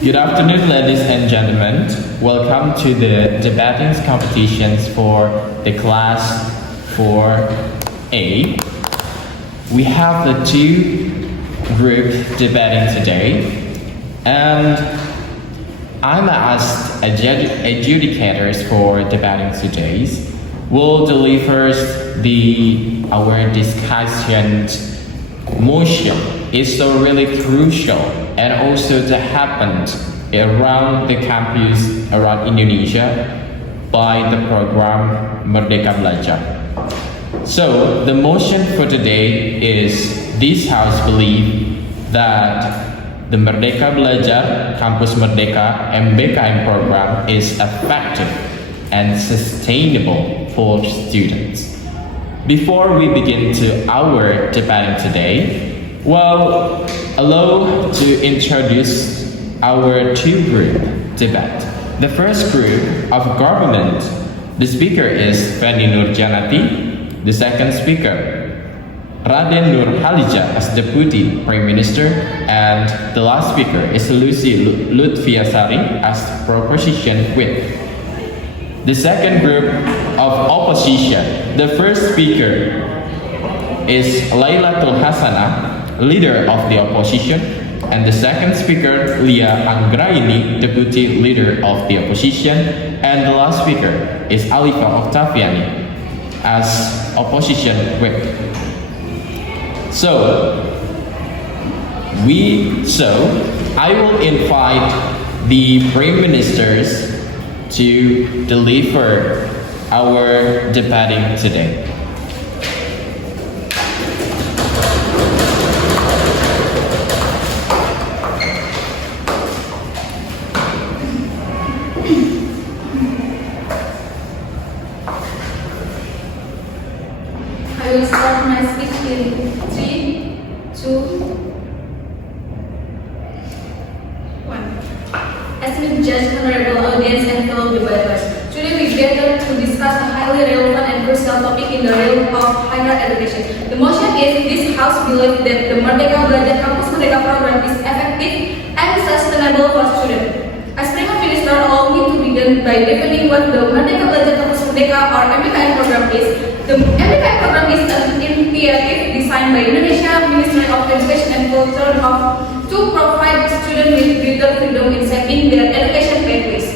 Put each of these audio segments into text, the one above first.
Good afternoon, ladies and gentlemen. Welcome to the debating competitions for the class 4A. We have the two groups debating today, and I'm asked adjudicators for debating today will deliver our discussion motion is so really crucial and also that happened around the campus around Indonesia by the program Merdeka Belajar. So the motion for today is this house believe that the Merdeka Belajar Kampus Merdeka MBKM program is effective and sustainable for students. Before we begin to our debating today, allow to introduce our two group debate. The first group of government, the speaker is Feni Nur Jannati. The second speaker, Raden Nurhaliza as Deputy Prime Minister, and the last speaker is Lusi Lutfiyasari as Proposition Whip. The second group of opposition, the first speaker is Laelatul Hasanah, leader of the opposition, and the second speaker, Liya Anggraeni, deputy leader of the opposition, and the last speaker is Alifah Oktaviani as opposition whip. So I will invite the Prime Ministers to deliver our debating today. I will start my speech in 3, 2, 1. Esteemed judge, honorable audience, and fellow debaters, today we gather to discuss a highly relevant and crucial topic in the realm of higher education. The motion is this House believes that the Merdeka Belajar Kampus Merdeka program is effective and sustainable for students. As Prime Minister, allow me to begin by defining what the Merdeka Belajar Kampus Merdeka or MBKM program is. The MBKM program is an initiative designed by Indonesia Ministry of Education and Culture to provide students with greater freedom in setting their education pathways.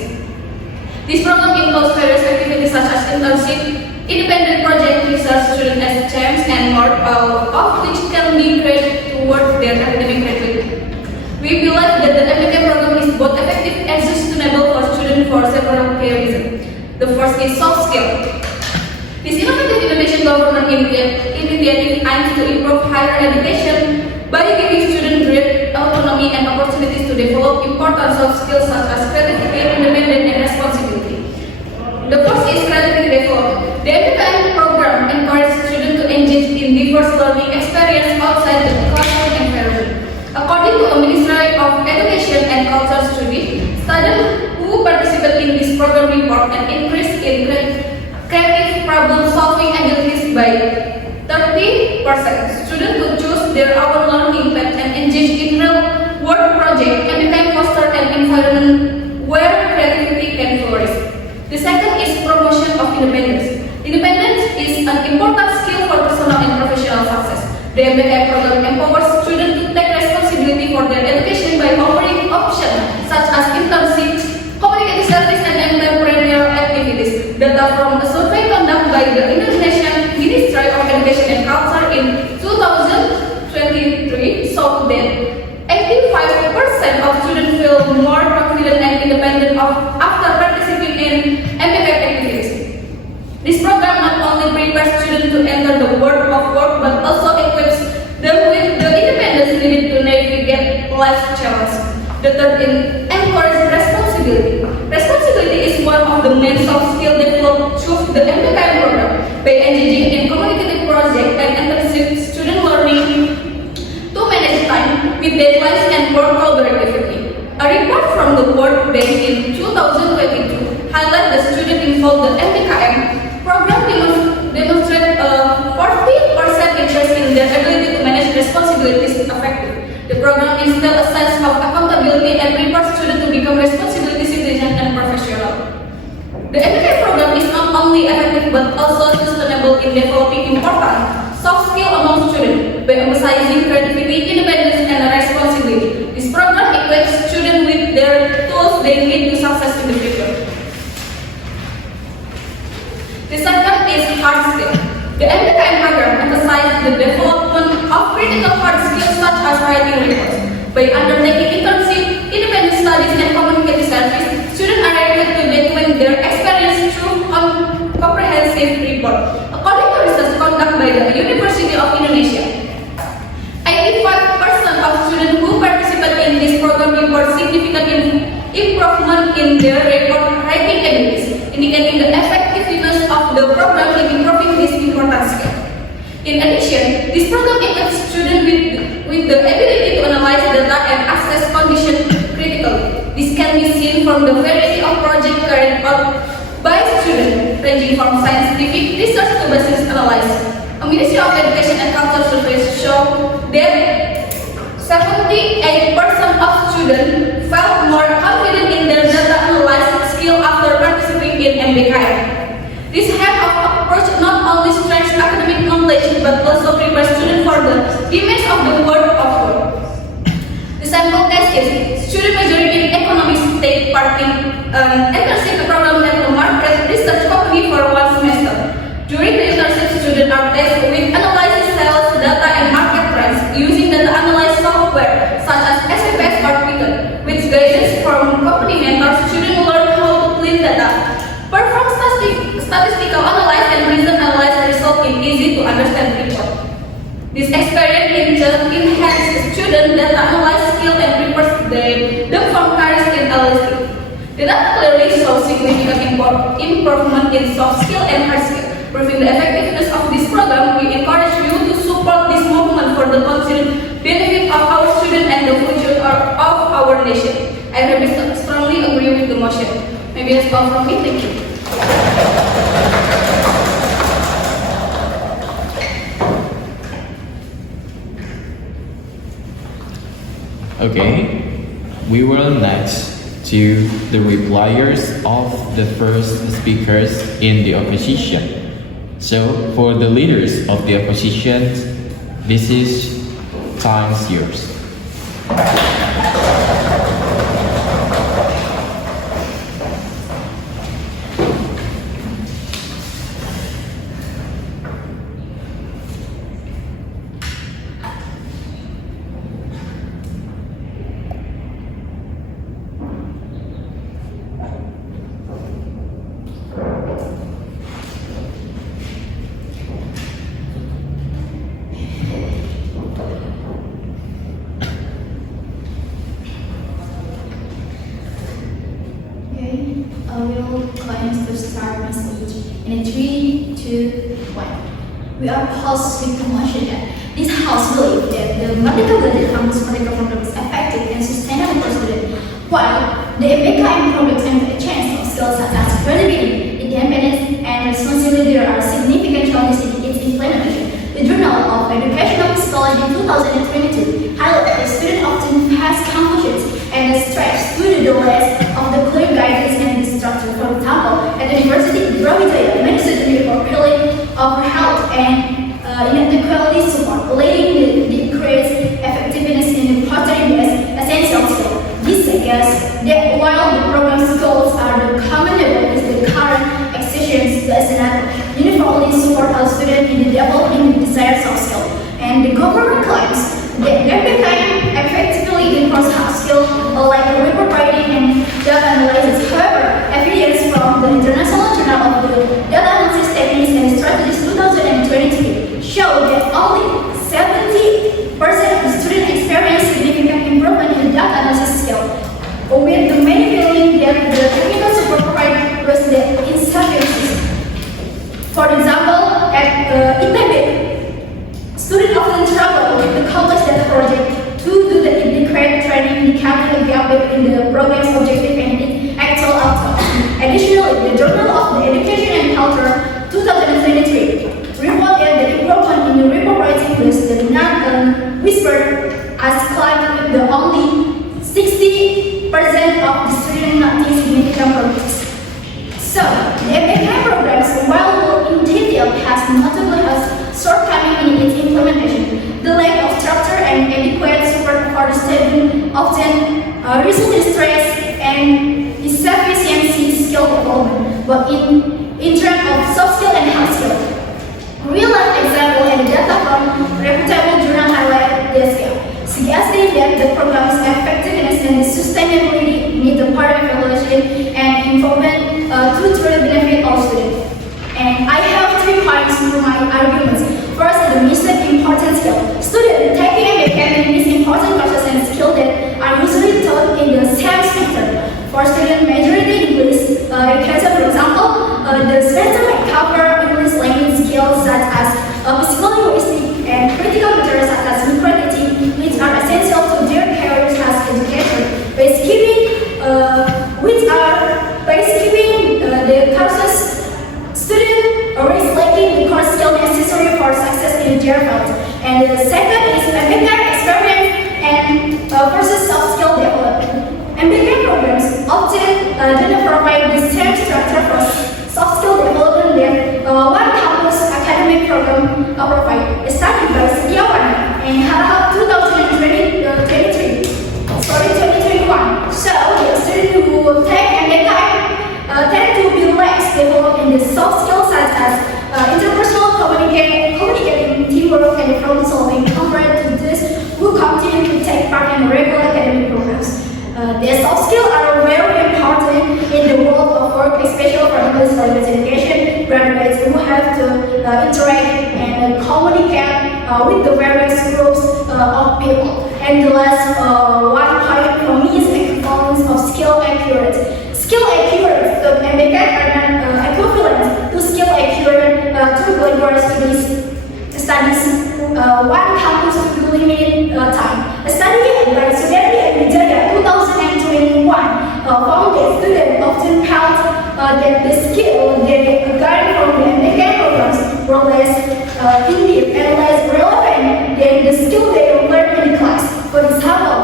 This program includes various activities such as internship, independent project, research, student exchange, and more, all of which can be credited towards their academic graduate. We believe that the MBKM program is both effective and sustainable for students for several key reasons. The first is soft skill. This innovative Indonesian government initiative aims to improve higher education by giving students great autonomy and opportunities to develop important soft skills such as creativity, independence, and responsibility. The first is creativity development. The MBKM program encourages students to engage in diverse learning experience outside the classroom environment. According to a Ministry of Education and Culture students who participate in this program report an increase in creative problem-solving abilities by 30%. Students who choose their own learning path and engage in real-world projects and become foster an environment where creativity can flourish. The second is promotion of independence. Independence is an important skill for personal and professional success. The MBKM program empowers students to take responsibility for their education by offering options such as internships, community service, and entrepreneurial activities. Data from a survey conducted by the Indonesian Ministry of Education and Culture in 2023 showed that 85% of students feel more confident and independent after participating in MBKM activities. This program not only prepares students to enter the world of work but also equips them with the independence needed to navigate life's challenges. The third is encourage responsibility. Responsibility is one of the main soft skills developed through the MBKM program. By engaging in communicative projects and internship, student learning to manage time with deadlines and work collaboratively. A report from the World Bank in 2022 highlighted the student involved in the MBKM program demonstrated a 40% interest in their ability to manage responsibilities effectively. The program instills a sense of accountability and prepares students to but also sustainable in developing important soft skills among students by emphasizing creativity, independence, and responsibility. This program equips students with their tools they need to success in the future. The second is hard skills. The MBKM program emphasizes the development of critical hard skills such as writing reports. By undertaking internship, independent studies, and community service, students are able to document their experience through comprehensive report. According to research conducted by the University of Indonesia, 85% of students who participate in this program report significant improvement in their report writing abilities, indicating the effectiveness of the program in improving this important skill. In addition, this program equips students with the ability to analyze data and assess conditions critically. This can be seen from the variety of projects carried out by students, ranging from scientific research to business analysis. A Ministry of Education and Culture surveys show that 78% of students felt more confident in their data analysis skill after participating in MBKM. This type of approach not only strengthens academic knowledge but also prepares students for the demands of the world of work. The sample case is student majoring in economics take part in internship program at a market research company for 1 semester. During the internship, students are tasked with analyzing sales data and market trends using data analysis software such as SPSS or Python. With guidance from company mentors, students learn how to clean data, perform statistical analysis, and reason analysis result in easy to understand report. This experience enhances student data analysis skill and prepares them for careers in LSD. The data clearly shows significant improvement in soft skill and hard skill. Proving the effectiveness of this program, we encourage you to support this movement for the continued benefit of our students and the future of our nation. I strongly agree with the motion. Maybe that's all from me. Thank you. Okay, we will next to the repliers of the first speakers in the opposition. So, for the leaders of the opposition, this is time's yours. I will claim to start my speech in 3, 2, 1. We are positive to mention that this House believes that the Merdeka Belajar Kampus Merdeka program is effective and sustainable for students, while the MBKM programs and the chance of skills such as creativity, independence, and responsibility there are significant challenges in its implementation. The Journal of Educational Psychology 2022 highlighted that students often pass conclusions and stretch through the delays of the clear guidance and the structure. For example, at the University of Brawijaya, many students report feeling of health and inequality support, leading to decreased effectiveness in the pottery-based essential skills. This suggests that while the program's goals are commendable, the current execution does not uniformly support our students in developing the desired soft skills. And the government claims that MBKM effectively improves hard skills like report writing and data analysis. However, evidence from the International Journal of the Data Analysis Techniques and Strategies 2023 show that only 70% of the students experience significant improvement in data analysis skills, with the main feeling that the technical support provided was insufficient. For example, at ITB, students often struggle with the complex data project to do the integrated training, indicating a gap in the program's objective and its actual outcomes. Additionally, the Journal of the Education and Culture 2023 reported the improvement in the report writing was not whispered as climbed with the only 60% of the students not significant progress. So, the MBKM programs, while often result in stress and insufficiency skill development, but in terms of soft skill and hard skill. Real-life example and data from reputable journal highlight this skill, suggesting that the program's effectiveness and sustainability meet the part of evaluation and improvement to truly benefit all students. And I have 3 points to my arguments. First, the missing important skill. Students taking MBKM miss important courses and skills that are usually taught in the same semester. For student majority English, for example, the semester might cover English language skills such as physical linguistics and critical materials such as microeconomics, which are essential to their careers as educators. By skipping the courses, students risk lacking the core skill necessary for success in their field. And the second is MBKM experience and versus soft skill development. MBKM programs often do not provide the same structure for soft skill development that one campus academic program provide. Studied by Liya Anggraeni and Harahap 2021. So the students who take MBKM tend to be less developed in the soft skills such as interpersonal communicating, teamwork, and problem solving compared to those who continue to take part in regular academic programs. The soft skills are very important in the world of work, especially for English language education graduates who have to interact and communicate with the various groups of people. And the last one point for me is the components of skill accurate. Skill accurate, the MBKM are equivalent to skill accurate to global studies. One campus with limited time. A study by Sudari and Jaya 2021 found that students often felt that the skill they garnered from the MBKM programs were less in-depth and less relevant than the skill they learned in class. For example,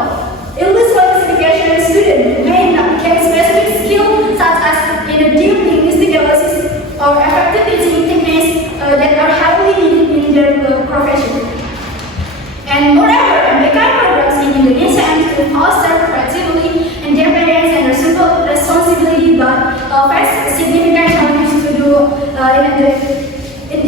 English classification students may not get specific skills such as in deep linguistic analysis or effective teaching techniques that are highly needed in their profession. And moreover, MBKM programs in Indonesia aim to foster creativity, independence, and responsibility, but face significant challenges to do in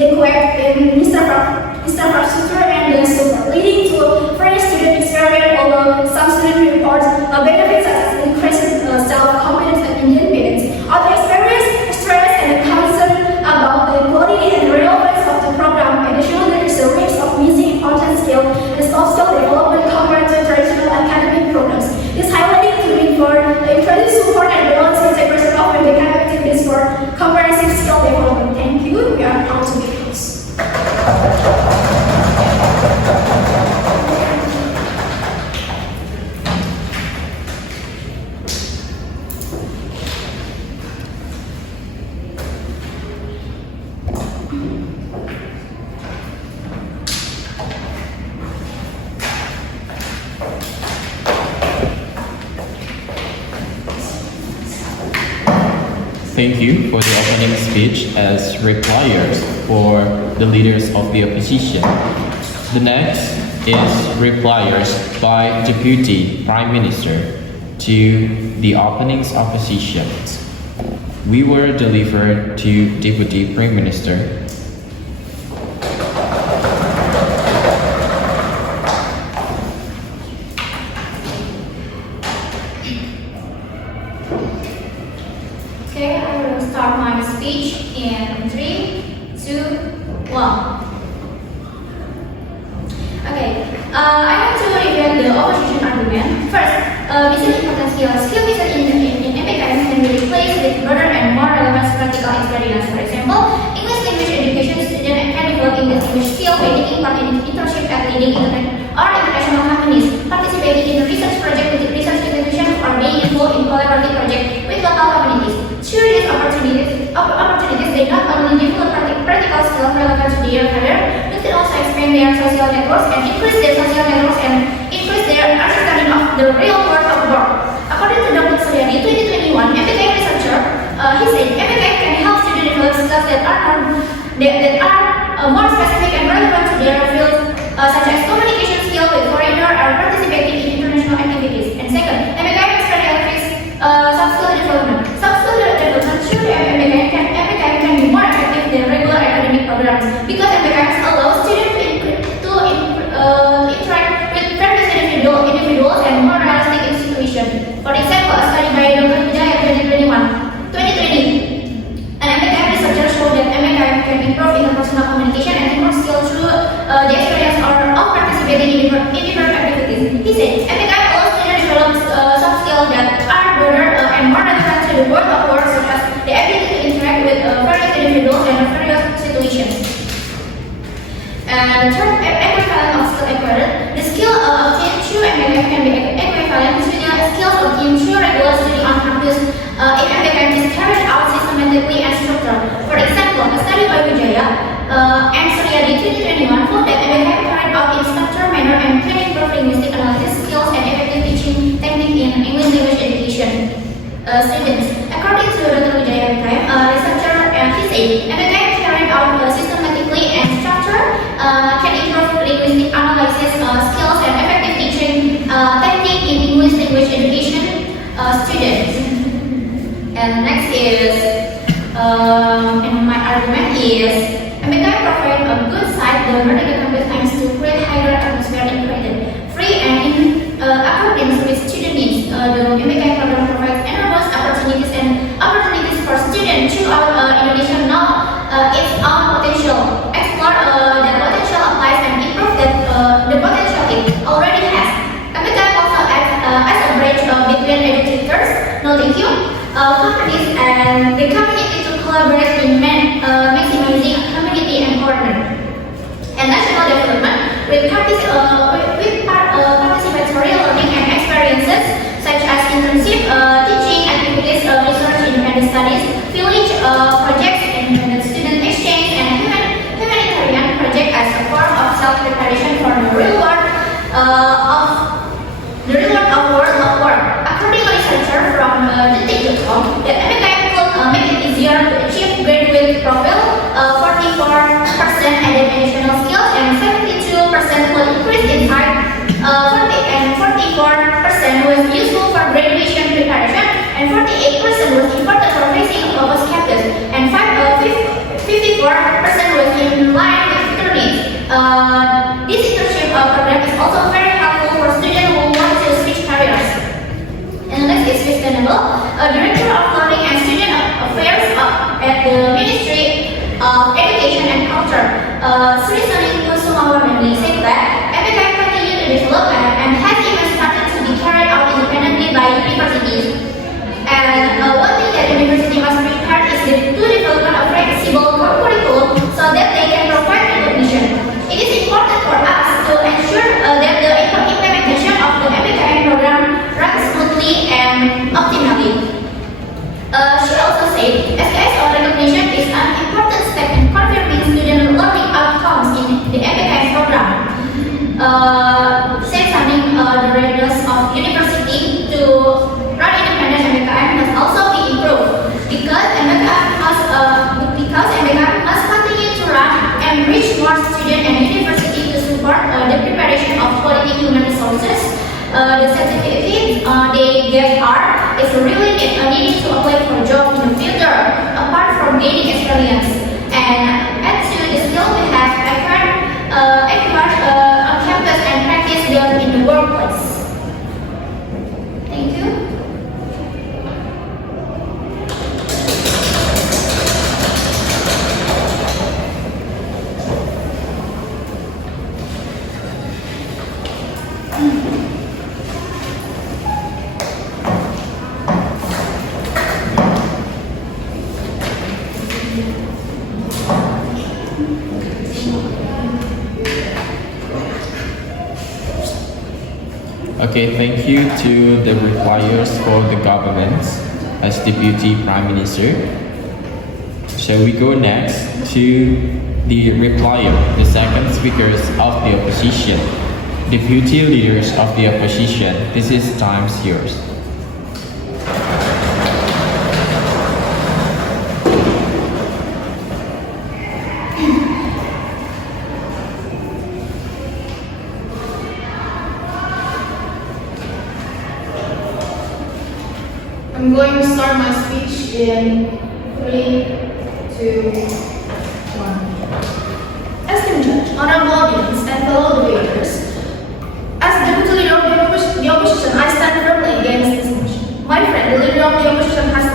infrastructure and support, leading to free student experience, although some students report benefits such as increased self-confidence and independence. Other experience stress and concern about the quality and relevance of the program. Additionally, there is a risk of missing important skill and soft skill development compared to traditional academic programs. This highlighting the need for increased support and balance integration of MBKM activities for comprehensive skill development. Thank you. We are proud to be hosts. Thank you for the opening speech as repliers for the leaders of the opposition. The next is repliers by Deputy Prime Minister to the opening's oppositions. We were delivered to Deputy Prime Minister. Okay, I will start my speech in 3, 2, 1. Okay, I want to review the opposition argument. First, missing important skills. Skill missing in MBKM can be replaced with broader and more relevant practical experience. For example, English language education students can develop English skills by taking part in internship at leading international companies, participating in research projects with research institutions, or being involved in collaborative projects with local communities. Through these opportunities, they not only develop practical skills relevant to their career, but can also expand their social networks and increase their understanding of the real world of work. According to Dr. Suryadi, 2021, MBKM researcher, he said MBKM can help students develop skills that are more specific and relevant to their field, such as communication skills with foreigners or participating in international activities. the world of work, such as the ability to interact with various individuals and various situations. And the third equivalent of skill acquired, the skill obtained through MBKM can be equivalent to the skills obtained through regular study on campus. In MBKM is carried out systematically and structured. For example, a study by Wijaya and Suryadi 2021 found that MBKM carried out in structured manner and can improve linguistic analysis skills and effective teaching technique in English language education. Students, according to Dr. Wijaya MBKM, researcher, he said, MBKM carried out systematically and structured can improve linguistic analysis skills and effective teaching technique in English language education students. And next is, and my argument is, MBKM provide a good site. The Merdeka Campus aims to create higher atmosphere in creative, free and in accordance with student needs. The MBKM program provides enormous opportunities for students throughout Indonesia know its own potential, explore that potential applies and improve the potential it already has. MBKM also acts as a bridge between educators, companies and the community to collaborate in maximizing community empowerment and national development with participatory learning and experiences such as internship, teaching activities, research, independent studies, village projects, independent student exchange, and humanitarian project as a form of self-preparation for the real world of work. According to researcher from Detik.com, that MBKM could make it easier to achieve graduate profile, 44% added additional skills, and 72% will increase in height, 44% was useful for graduation preparation, and 48% was important for facing post campus, and 54% was in line with future needs. This internship program is also very helpful for students who want to switch careers. And next is sustainable. Director of Learning and Student Affairs at the Ministry of Education and Culture, Sri Saning Kusumawardhani, said that MBKM continue to develop and has even started to be carried out independently by universities. And one thing that university must prepare is to develop a flexible curriculum so that they can provide recognition. It is important for us to ensure that the implementation of the MBKM program runs smoothly and optimally. She also said, SKS or recognition is an important step in confirming student learning outcomes in the MBKM program. Sending the readiness of university to run independent MBKM must also be improved because MBKM must continue to run and reach more students and university to support the preparation of quality human resources. The certificate they get is really needed to apply for a job in the future, apart from gaining experience. And add to the skill we have acquired on campus and practice them in the workplace. Thank you. Okay, thank you to the repliers for the government as Deputy Prime Minister. Shall we go next to the replier, the second speakers of the opposition, Deputy Leaders of the opposition. This is time's yours. I'm going to start my speech in 3, 2, 1. Esteemed Judge, honorable audience, and fellow debaters, as Deputy Leader of the opposition, I stand firmly against this motion. My friend, the Leader of the opposition, has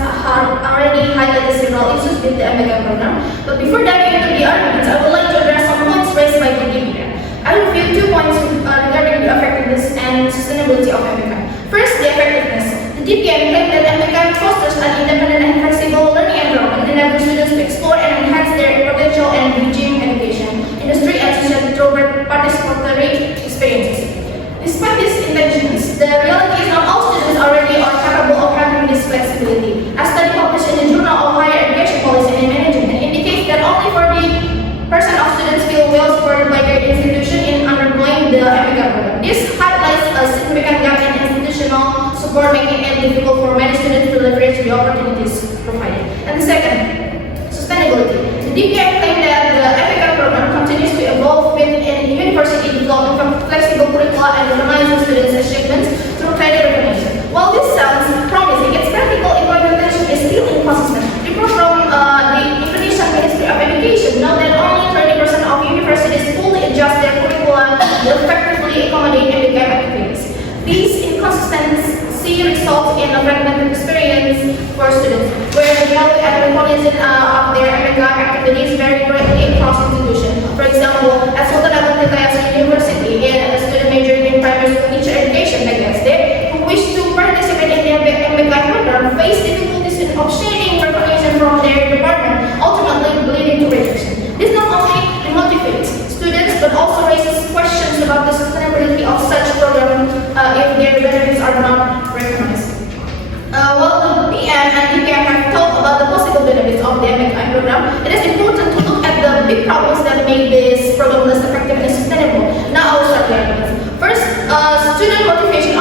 already highlighted several issues with the MBKM program, but before diving into the arguments, I would like to address some points raised by the DPM. I will review 2 points regarding the effectiveness and sustainability of MBKM. First, the effectiveness. The DPM claimed that MBKM fosters an independent face difficulties in obtaining recognition from their department, ultimately leading to rejection. This not only demotivates students but also raises questions about the sustainability of such programs if their benefits are not recognized. While the PM and MBKM have talked about the possible benefits of the MBKM program, it is important to look at the big problems that make this program less effective and sustainable. Now I will start with first, student motivation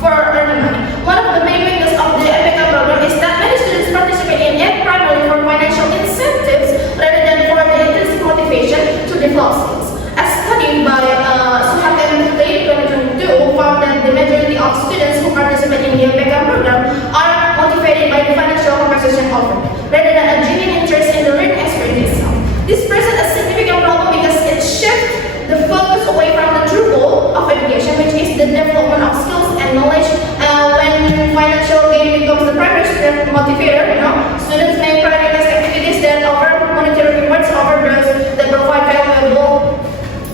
for earning money. One of the main weaknesses of the MBKM program is that many students participate in it primarily for financial incentives rather than for the intrinsic motivation to develop skills. As studied by Suhat and 2022 found that the majority of students who participate in the MBKM program are motivated by the financial compensation offered, rather than a genuine interest in the learning experience itself. This presents a significant problem because it shifts the focus away from the true goal of education, which is the development of skills and knowledge. When financial gain becomes the primary motivator, students may prioritize activities that offer monetary rewards over those that provide valuable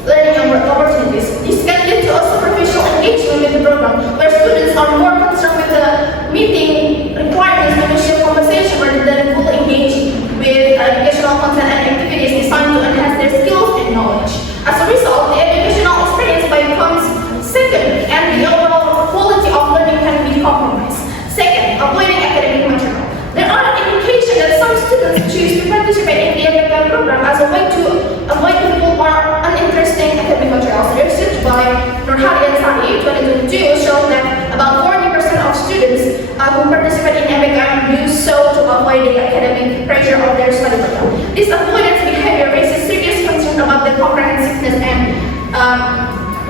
learning opportunities. This can lead to a superficial engagement with the program, where students are more concerned with the meeting requirements to receive compensation rather than fully engage with educational content and activities designed to enhance their skills and knowledge. As a result, the educational experience becomes secondary and the overall quality of learning can be compromised. Second, avoiding academic material. There are indications that some students choose to participate in the MBKM program as a way to avoid difficult or uninteresting academic materials. Research by Nurhaliza G 2022 shows that about 40% of students who participate in MBKM do so to avoid the academic pressure of their study program. This avoidance behavior raises serious concern about the comprehensiveness and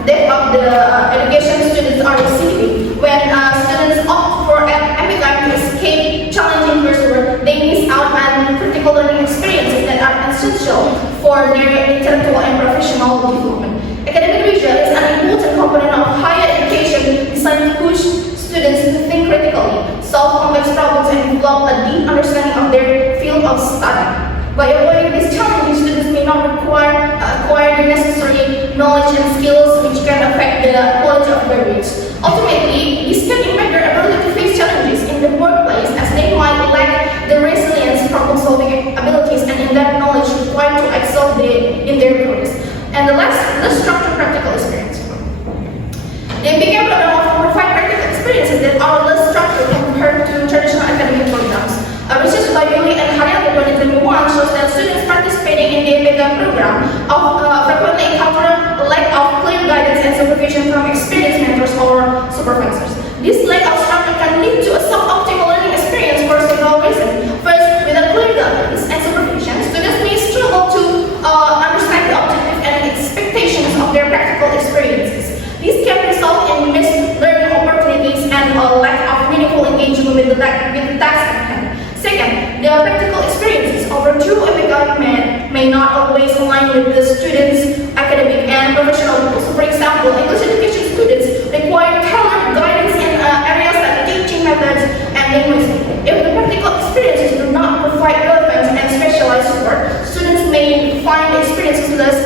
depth of the education students are receiving. When students opt for MBKM to escape challenging coursework, they miss out on critical learning experiences that are essential for their intellectual and professional development. Academic rigor is an important component of higher education designed to push students to think critically, solve complex problems, and develop a deep understanding of their field of study. By avoiding these challenges, students may not acquire the necessary knowledge and skills which can affect the quality of their grades. Ultimately, this can impact their ability to face challenges in the workplace as they might lack the resilience, problem-solving abilities, and in-depth knowledge required to excel in their careers. And the last, the structured practical experience. The MBKM program often provide practical experiences that are less structured compared to traditional academic programs. Research by Yuli and Haryat 2021 shows that students participating in the MBKM program frequently encounter a lack of clear guidance and supervision from experienced mentors or supervisors. This lack of structure can lead to a suboptimal learning experience for several reasons. First, without clear guidance and supervision, students may struggle to understand the objectives and expectations of their practical experiences. This can result in missed learning opportunities and a lack of meaningful engagement with the task at hand. Second, the practical experiences offered through MBKM may not always align with the students' academic and professional goals. For example, English education students require tailored guidance in areas like teaching methods and linguistics. If the practical experiences do not provide relevant and specialized support, students may find the experiences less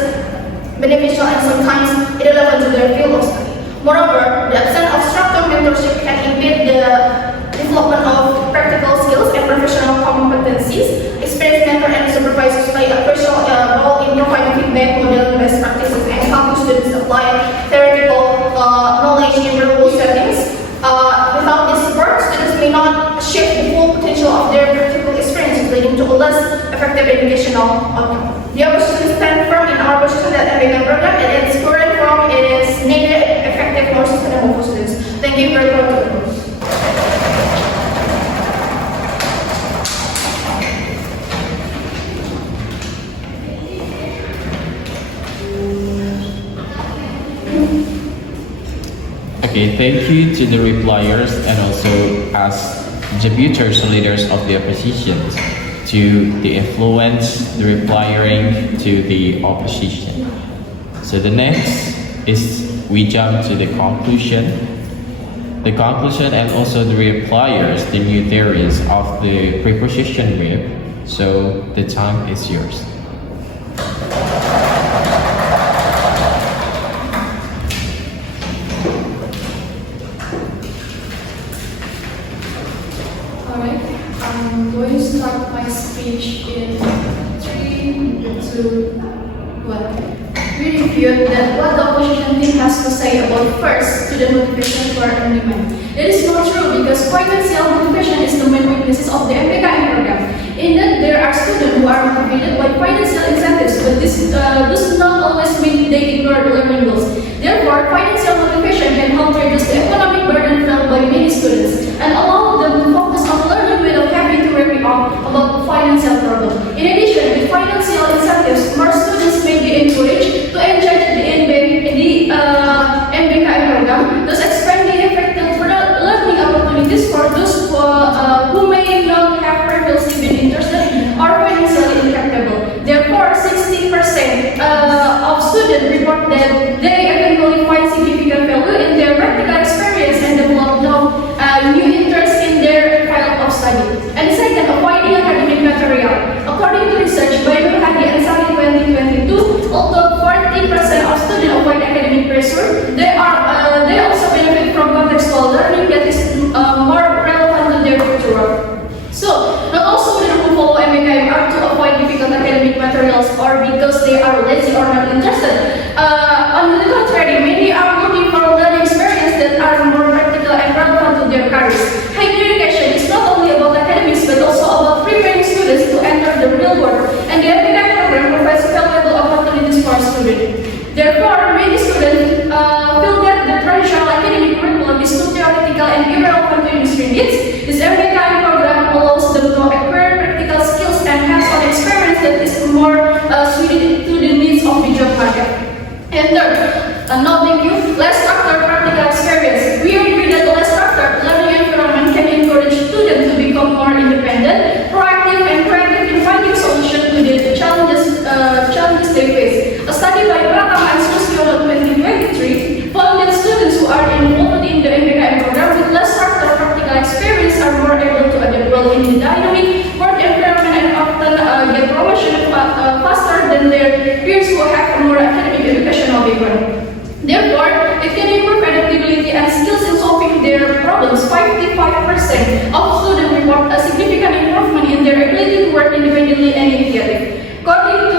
beneficial and sometimes irrelevant to their field of study. Moreover, the absence of structured mentorship can impede the development of practical skills and professional competencies. Experienced mentor and supervisors play a crucial role in providing feedback, modeling best practices, and helping students apply theoretical knowledge in real-world settings. Without this support, students may not shape the full potential of their practical experiences, leading to a less effective educational outcome. The opposition stand firm in our position that MBKM program and its current form is neither effective nor sustainable for students. Thank you very much. Okay, thank you to the repliers and also as debaters, leaders of the opposition, to the influence, the replying to the opposition. So the next is we jump to the conclusion. The conclusion and also the repliers, the new theories of the preposition verb. So the time is yours. Alright. I'm going to start my speech in 3, 2, 1. We reviewed that what the opposition team has to say about first student motivation for earning money. It is not true because financial motivation is the main weaknesses of the MBKM program. In that there are students who are motivated by financial incentives, but this does not always mean they ignore learning goals. Therefore, financial motivation can help reduce the economic burden felt by many students and allow them to focus on learning without having to worry about financial problems. In addition, with financial incentives, more students may be encouraged to engage the MBKM program, thus expanding effective learning opportunities for those who may not have previously been interested or financially incapable. Therefore, 60% of students report that they eventually find significant value in their practical experience and develop new interest in their field of study. And second, avoiding academic material. According to research by Nurhaliza G 2022, although 40% of students avoid academic pressure, they also benefit from contextual learning that is more relevant to their future work. So, not all students who follow MBKM are to avoid difficult academic materials or because they are lazy or not interested. On the contrary, many are looking for learning experiences that are more practical and relevant to their careers. Higher education is not only about academics but also about preparing students to enter the real world, and the MBKM program provides valuable opportunities for students. Therefore, many students feel that the traditional academic curriculum is too theoretical and irrelevant to industry needs. This MBKM program allows them to acquire practical skills and hands-on experience that is more suited to the needs of the job market. And third, no thank you, less structured practical experience. We agree that less structured learning environment can encourage students to become more independent, proactive, and creative in finding solutions to the challenges they face. A study by Pratama and Sosio 2023 found that students who are involved in the MBKM program with less structured practical experience are more able to adapt well in the dynamic work environment and often get promotion faster than their peers who have a more academic educational background. Therefore, it can improve adaptability and skills in solving their problems. 55% of students report a significant improvement in their ability to work independently and initiative. According to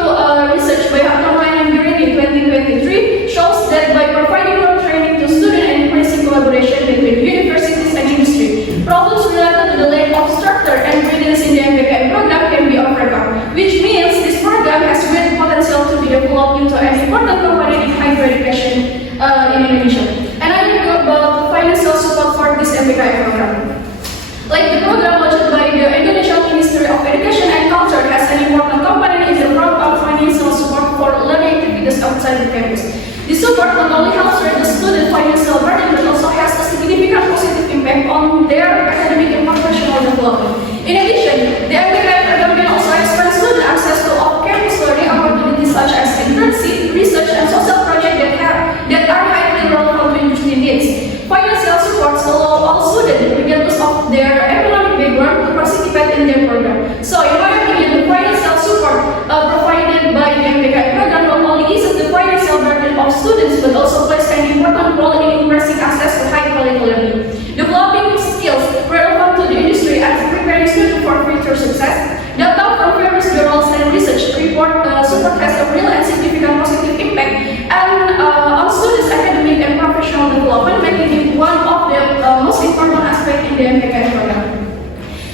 research by Liya Anggraeni 2023, shows that by providing more training to students and increasing collaboration between universities and industry, problems related to the lack of structure and readiness in the MBKM program can be overcome, which means this program has great potential to be developed into an important component in higher education in Indonesia. And I think about financial support for this MBKM program. Like the program launched by the Indonesian Ministry of Education and Culture has an important component in the program of financial support for learning activities outside the campus. This support not only helps reduce student financial burden but also has a significant positive impact on their academic and professional development. In addition, the MBKM program can also expand student access to off-campus learning opportunities such as internship, research, and social projects that are highly relevant to industry needs. Financial supports allow all students, regardless of their economic background, to participate in their program. So, in my opinion, the financial support provided by the MBKM program not only eases the financial burden of students, but also plays an important role in increasing access to high-quality learning, developing skills relevant to the industry, and preparing students for future success. Data from various journals and research report support has a real and significant positive impact on students' academic and professional development, making it one of the most important aspects in the MBKM program.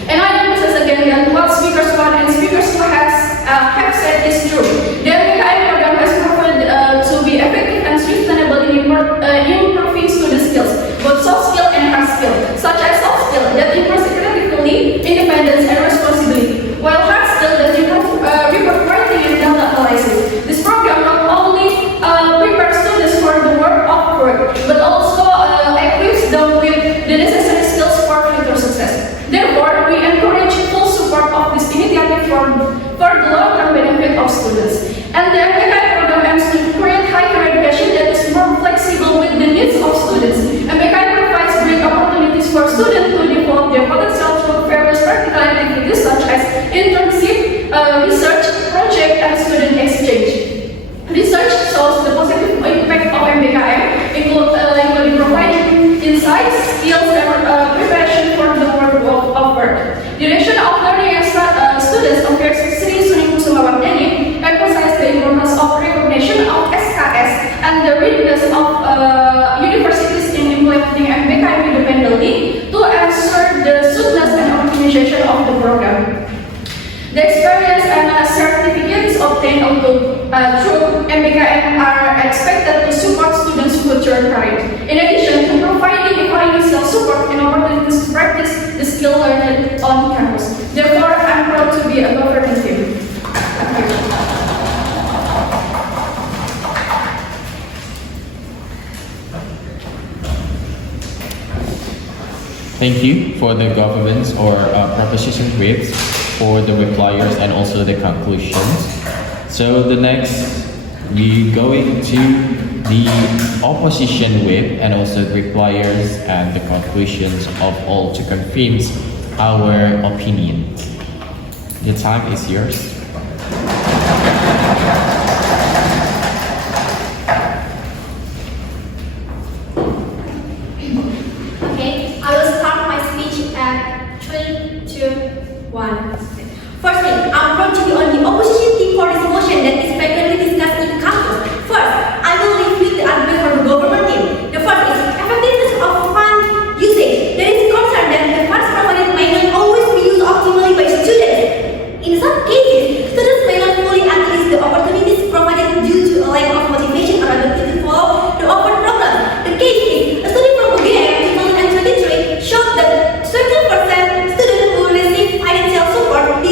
And I emphasize again that what speakers 1 and speakers 2 have said is true. The MBKM program has proven to be effective and sustainable in improving student skills, both soft skill and hard skill, such as soft skill that improves critically independence and responsibility, while hard skill that improves report writing and data analysis. This program not only prepares students for the world of work, but also equips them with the necessary skills for future success. Therefore, we encourage full support of this initiative for the long-term benefit of students. And the MBKM program aims to create higher education that is more flexible with the needs of students. MBKM provides great opportunities for students to develop their potential through various practical activities such as internship, research, project, and student exchange. Research shows the positive impact of MBKM, including providing insights, skills, and preparation for the world of work. The Direction of Learning and Students of Sri Suning Kusumawardhani emphasized the importance of recognition of SKS and the readiness of universities in implementing MBKM independently to ensure the smoothness and optimization of the program. The experience and certificates obtained through MBKM are expected to support students' future career. In addition to providing financial support and opportunities to practice the skill learned on campus. Therefore, I'm proud to be a governing team. Thank you. Thank you for the government's or proposition whips for the repliers and also the conclusions. So the next, we go into the opposition whip and also the repliers and the conclusions of all to confirm our opinions. The time is yours. Okay, I will start my speech at 3, 2, 1. Firstly, I'm proud to be on the opposition team for this motion that is frequently discussed in campus. First, I will leave with the advice for the government team. The first is effectiveness of fund usage. There is concern that the funds provided may not always be used optimally by students. In some cases, students may not fully utilize the opportunities provided due to a lack of motivation or ability to follow the offered program. The case is a study from UGM in 2023 showed that 20% students who receive financial support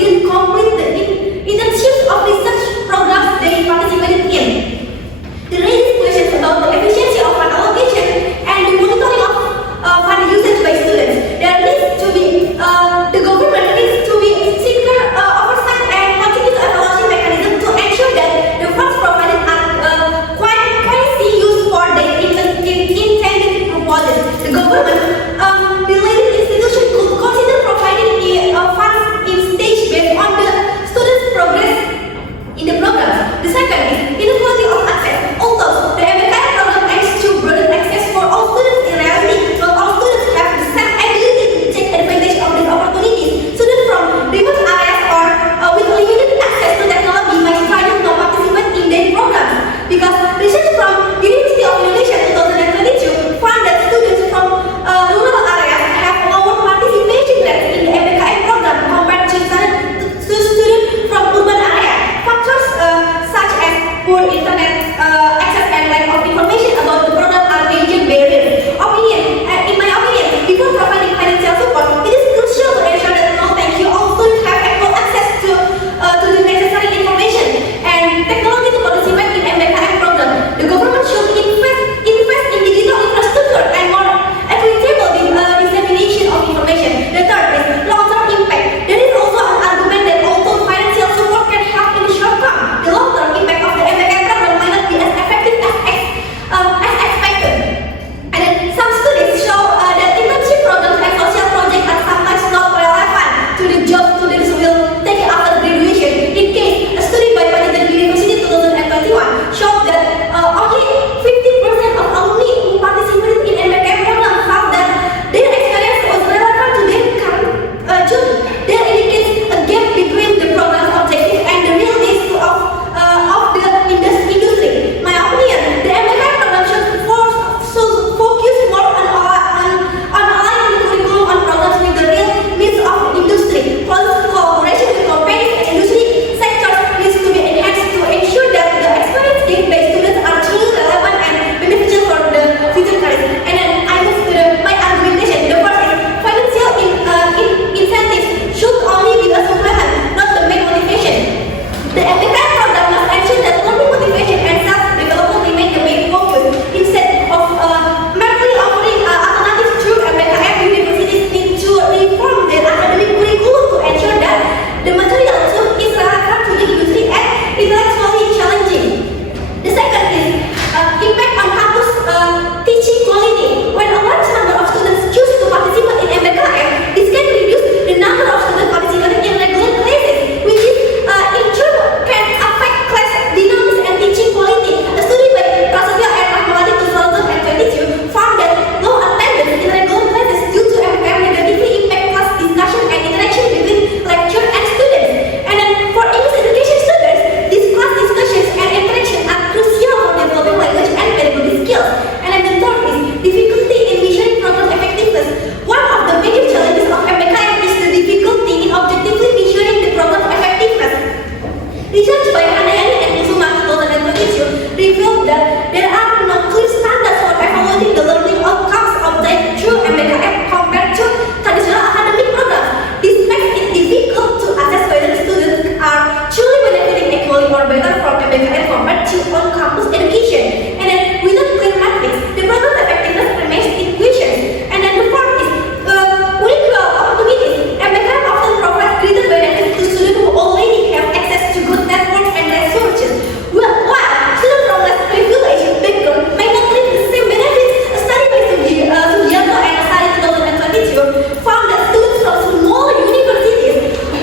far better from MBKM format to on-campus education. And then without clear metrics, the program's effectiveness remains in questions. And then the fourth is unequal opportunities. MBKM often provides greater benefits to students who already have access to good networks and resources. While students from less privileged background may not reap the same benefits, a study by Sugiarto and Asari 2022 found that students from small universities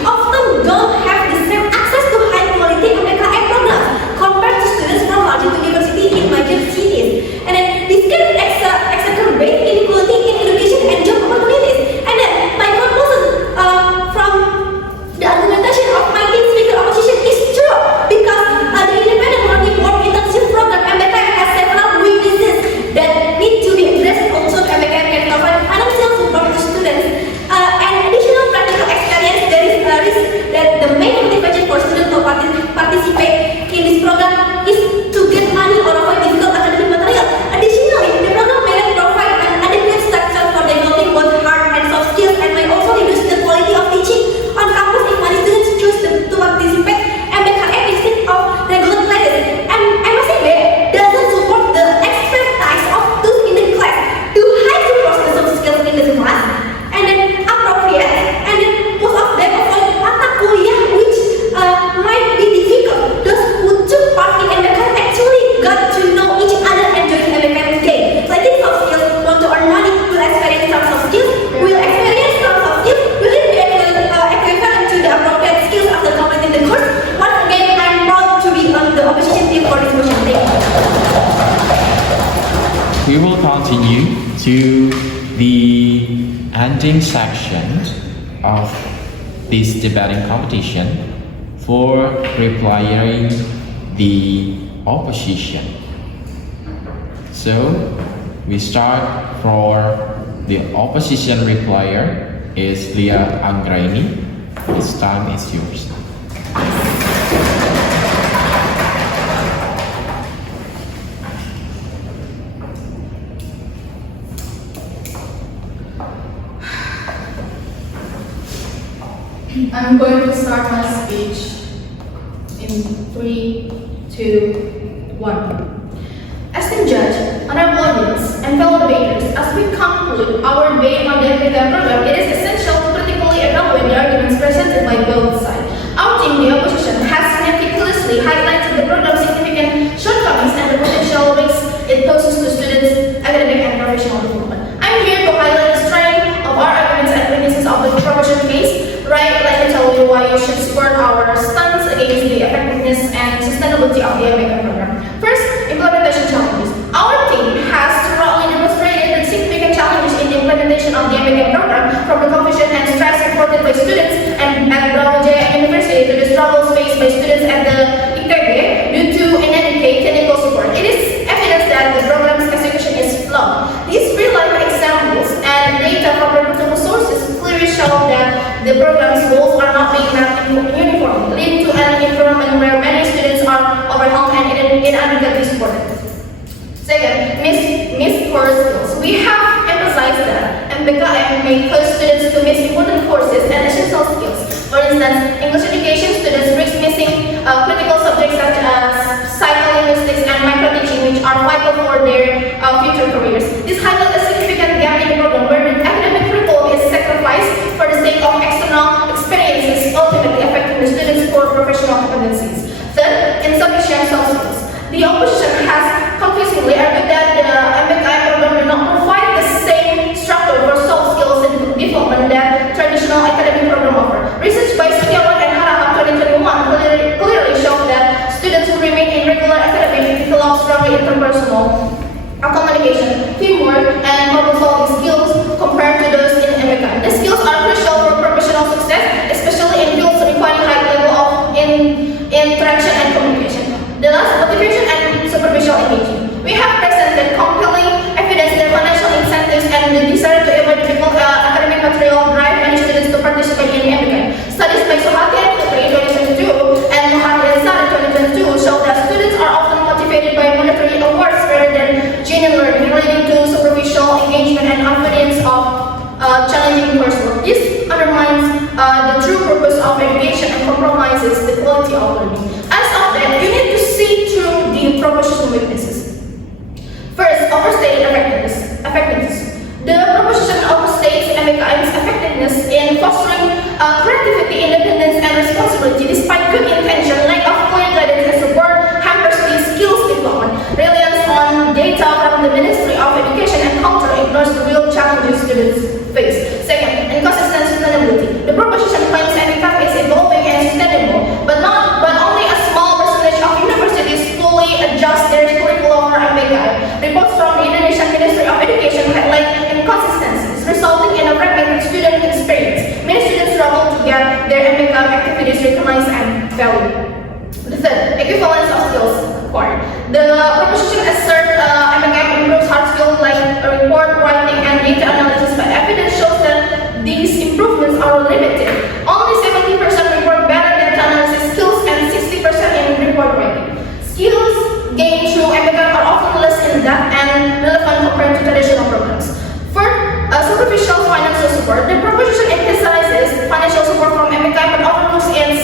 often don't have the same access to high-quality MBKM programs compared to students from larger universities in major cities. And then this can exacerbate inequality in education and job opportunities. And then my conclusion from the argumentation of my team speaker opposition is true because the independent learning work internship program MBKM has several weaknesses that need to be addressed. Also, MBKM can provide financial support to students and additional practical experience. There is a risk that the main motivation for students to participate in this program is to get money or avoid difficult academic material. Additionally, the program may not provide an adequate structure for developing both hard and soft skills and may also reduce the quality of teaching on campus if many students choose to participate MBKM instead of regular classes. And MSCB doesn't support the expertise of those in the class to hide the process of skills in the class and then appropriate and then most of them avoid mata kuliah which might be difficult. Those who took part in MBKM actually got to know each other and during MBKM day. Lacking soft skills, want to earn money, will experience some soft skills, will experience some soft skills, will it be equivalent to the appropriate skills after completing the course? Once again, I'm proud to be on the opposition team for this motion. Thank you. We will continue to the ending section of this debating competition for replying the opposition. So we start for the opposition replier is Liya Anggraeni. This time is yours. I'm going to start my speech in 3, 2, 1. Esteemed judge, honorable audience, and fellow debaters, as we conclude our debate on the MBKM program, it is essential to critically evaluate the arguments presented by both sides. Our team, the opposition, has meticulously highlighted the program's significant shortcomings and the potential risks it poses to students' academic and professional development. I'm here to highlight the strength of our arguments and weaknesses of the promotion case. Right, let me tell you why you should support our stance against the effectiveness and sustainability of the MBKM program. First, implementation challenges. Our team has thoroughly demonstrated the significant challenges in the implementation of the MBKM program, from the confusion and stress reported by students and at Brawijaya University to the struggles faced by students at the ITB due to inadequate technical support. It is evidence that the program's execution is flawed. These real-life examples and data from reputable sources clearly show that the program's goals are not being met uniformly, leading to an environment where many students are overwhelmed and inadequately supported. Second, missed course skills. We have emphasized that MBKM may cause students to miss important courses and essential skills. For instance, English education students risk missing critical subjects such as psycholinguistics and microteaching, which are vital for their future careers. This highlights a significant gap in the program where the academic curriculum is sacrificed for the sake of external experiences, ultimately affecting the students' core professional competencies. Third, insufficient soft skills. The opposition has confusingly argued that the MBKM program do not provide the same structure for soft skills and development that traditional academic program offer. Research by Setiawan and Harahap 2021 clearly showed that students who remain in regular academic develop strongly interpersonal communication, teamwork, and problem-solving skills compared to those in MBKM. The skills are crucial for professional success, especially in fields requiring high level of interaction and communication. The last, motivation and their MBKM activities recognized and valued. The third, equivalence of skills acquired. The proposition asserts MBKM improves hard skills like report writing and data analysis, but evidence shows that these improvements are limited. Only 70% report better data analysis skills and 60% in report writing. Skills gained through MBKM are often less in-depth and relevant compared to traditional programs. Fourth, superficial financial support. The proposition emphasizes financial support from MBKM but overlooks its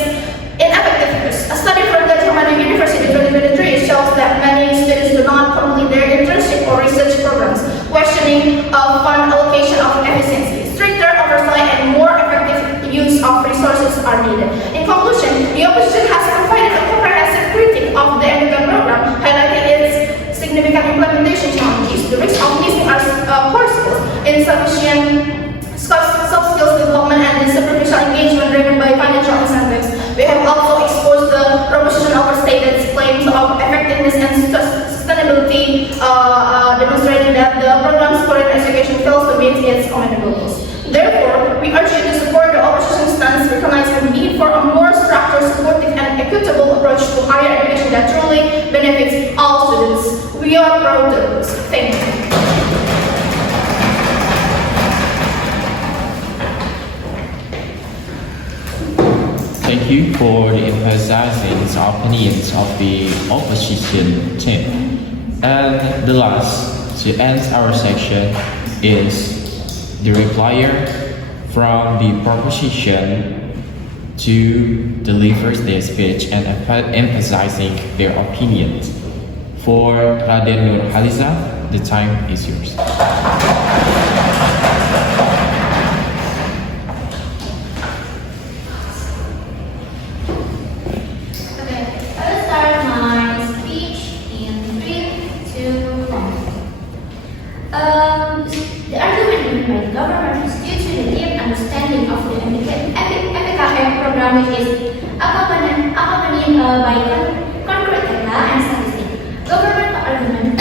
ineffectiveness. A study from the German University 2023 shows that many students do not complete their internship or research programs, questioning fund allocation of efficiency. Stricter oversight and more effective use of resources are needed. In conclusion, the opposition has provided a comprehensive critique of the MBKM program, highlighting its significant implementation challenges, the risk of missing our core skills, insufficient soft skills development, and the superficial engagement driven by financial incentives. We have also exposed the proposition overstated its claims of effectiveness and sustainability, demonstrating that the program's current execution fails to meet its commendable goals. Therefore, we urge you to support the opposition stance, recognizing the need for a more structured, supportive, and equitable approach to higher education that truly benefits all students. We are proud to do this. Thank you. Thank you for the emphasizing opinions of the opposition team. And the last to end our section is the replier from the proposition to deliver their speech and emphasizing their opinions. For Raden Nurhaliza, the time is yours. The argument given by the government is due to the deep understanding of the MBKM program, which is accompanied by concrete data and statistics. Government argument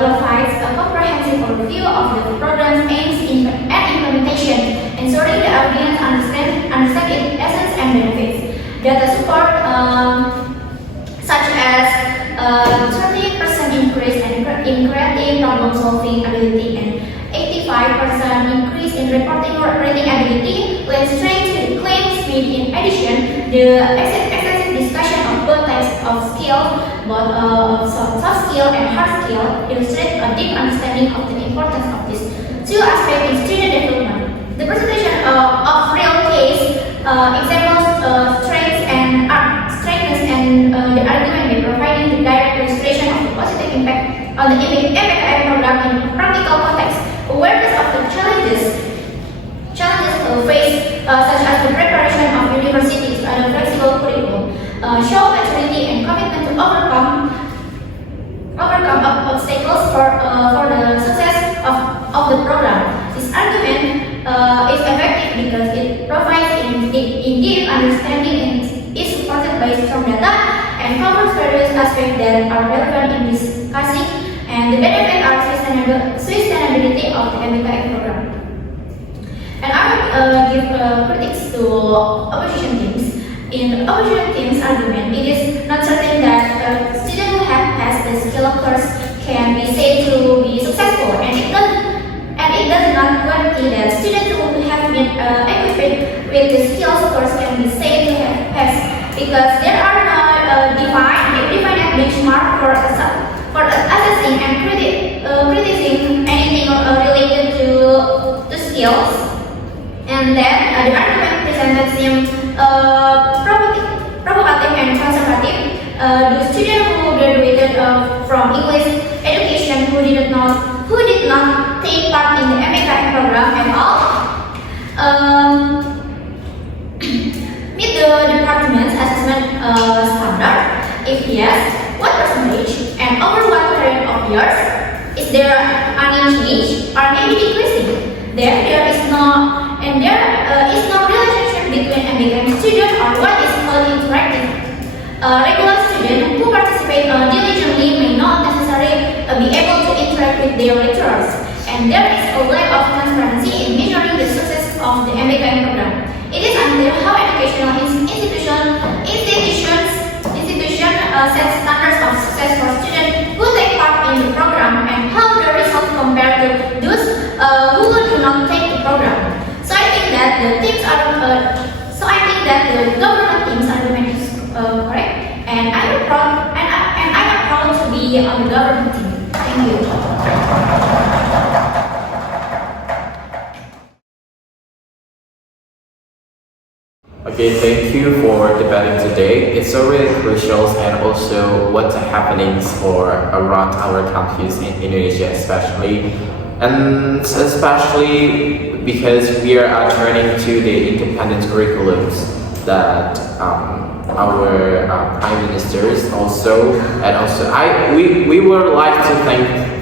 provides a comprehensive overview of the program's aims and implementation, ensuring the audience understand its essence and benefits. Data support such as 30% increase in creative problem-solving ability and 85% increase in reporting or writing ability lends strength to the claims made. In addition, the extensive discussion of both types of skills, both soft skill and hard skill, illustrates a deep understanding of the importance of these two aspects in student development. The presentation of real case examples strengths and the argument by providing the direct illustration of the positive impact on the MBKM program in practical context. Awareness of the challenges faced, such as the preparation of universities and a flexible curriculum, show maturity and commitment to overcome obstacles for the success of the program. This argument is effective because it provides in-depth understanding and is supported by strong data and covers various aspects that are relevant in discussing and the benefit of sustainability of the MBKM program. And I will give critiques to opposition teams. In the opposition team's argument, it is not certain that students who have passed the skill course can be said to be successful, and it does not guarantee that students who have been equipped with the skills course can be said to have passed, because there are no defined benchmark for assessing and criticizing anything related to skills. And then the argument presented seems provocative and conservative. The students who graduated from English education who did not take part in the MBKM program at all meet the department's assessment standard. If yes, what percentage and over what period of years? Is there any change or maybe decreasing? There is no relationship between MBKM student or what is called interactive. Regular students who participate diligently may not necessarily be able to interact with their lecturers, and there is a lack of transparency in measuring the success of the MBKM program. It is unclear how educational set standards of success for students who take part in the program and how the results compare to those who do not take the program. So I think that the government teams are doing correct, and I'm proud to be on the government team. Thank you. Okay, thank you for debating today. It's so really crucial, and also what's happening for around our campus in Indonesia especially. And especially because we are turning to the independent curriculums that our prime ministers also, and also we would like to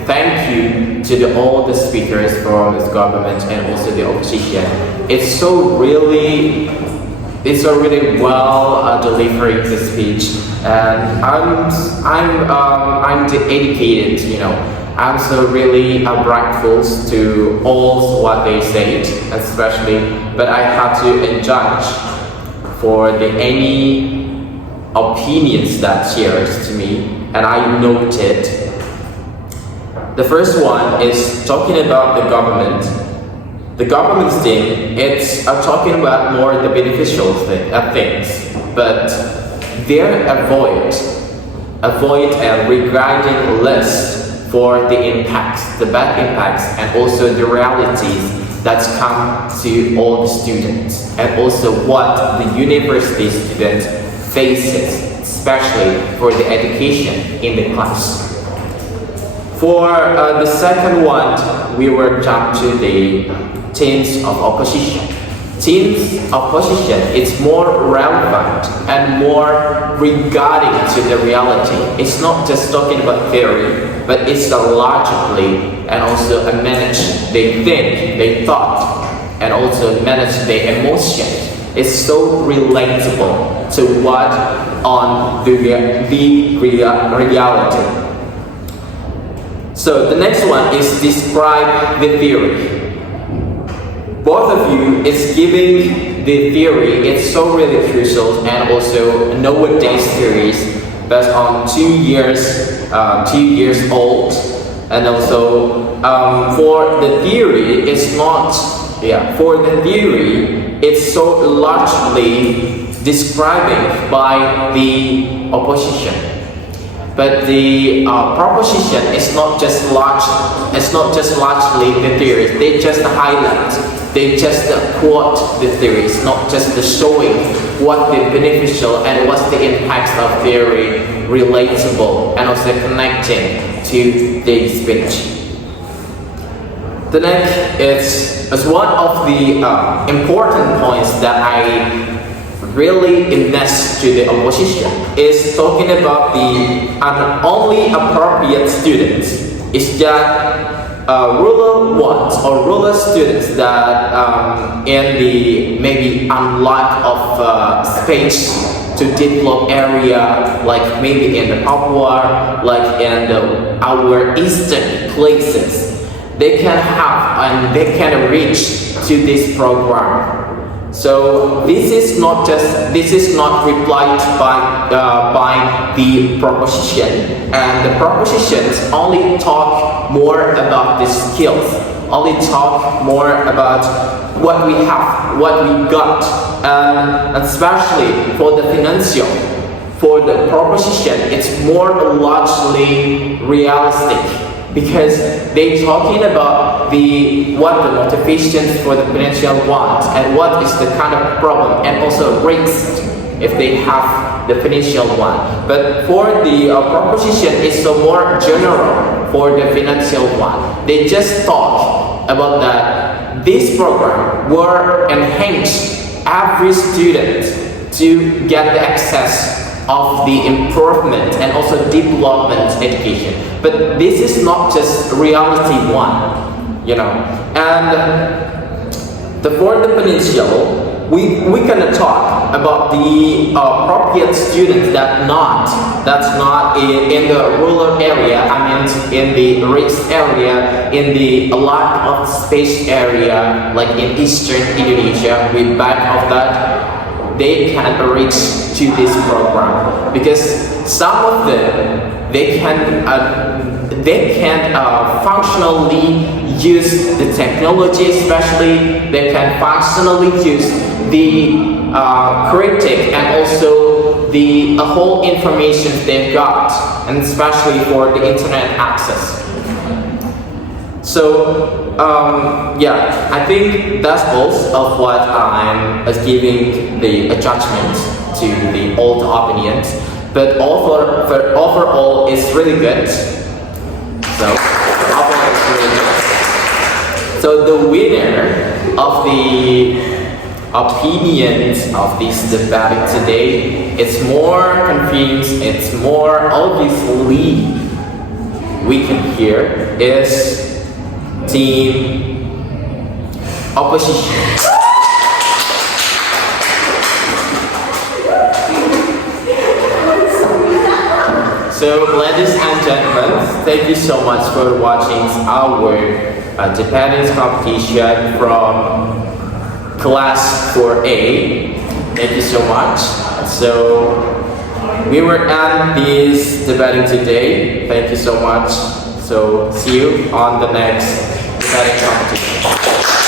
thank you to all the speakers from the government and also the opposition. It's so really well delivering the speech, and I'm dedicated, you know. I'm so really grateful to all what they said, especially, but I have to judge for any opinions that shared to me, and I noted. The first one is talking about the government. The government's thing, it's talking about more the beneficial things, but they avoid regarding less for the impacts, the bad impacts, and also the realities that come to all the students, and also what the university students faces, especially for the education in the class. For the second one, we will jump to the teams of opposition. Teams opposition is more relevant and more regarding to the reality. It's not just talking about theory, but it's logically and also manage they think, they thought, and also manage their emotions. It's so relatable to what on the reality. So the next one is describe the theory. Both of you is giving the theory. It's so really crucial, and also nowadays theories based on 2 years old, and also for the theory it's not for the theory it's so largely describing by the opposition. But the proposition is not just largely the theories. They just highlight, they just quote the theories, not just the showing what the beneficial and what's the impacts of theory relatable and also connecting to the speech. The next is one of the important points that I really invest to the opposition is talking about the only appropriate students is that rural ones or rural students that in the maybe lack of space to develop area, like maybe in the Papua, like in our eastern places, they can have and they can reach to this program. So this is not replied by the proposition, and the propositions only talk more about the skills, only talk more about what we have, what we got, and especially for the financial. For the proposition, it's more largely realistic, because they're talking about what the motivations for the financial wants and what is the kind of problem and also risks if they have the financial one. But for the proposition, it's so more general for the financial one. They just talk about that this program will enhance every student to get the access of the improvement and also development education. But this is not just reality one, you know. And for the peninsula, we gonna talk about the appropriate students that's not in the rural area. I mean, in the rich area, in the lack of space area, like in eastern Indonesia. We back of that. they can reach to this program, because some of them they can functionally use the technology, especially they can functionally use the critic and also the whole information they've got, and especially for the internet access. So yeah, I think that's most of what I'm giving the judgment to the old opinions, but overall it's really good. So overall it's really good. So the winner of the opinions of this debate today, it's more convinced, it's more obviously we can hear, is team opposition. So ladies and gentlemen, thank you so much for watching our Japanese competition from class 4A. Thank you so much. So we were at this debating today. Thank you so much. So see you on the next debating competition.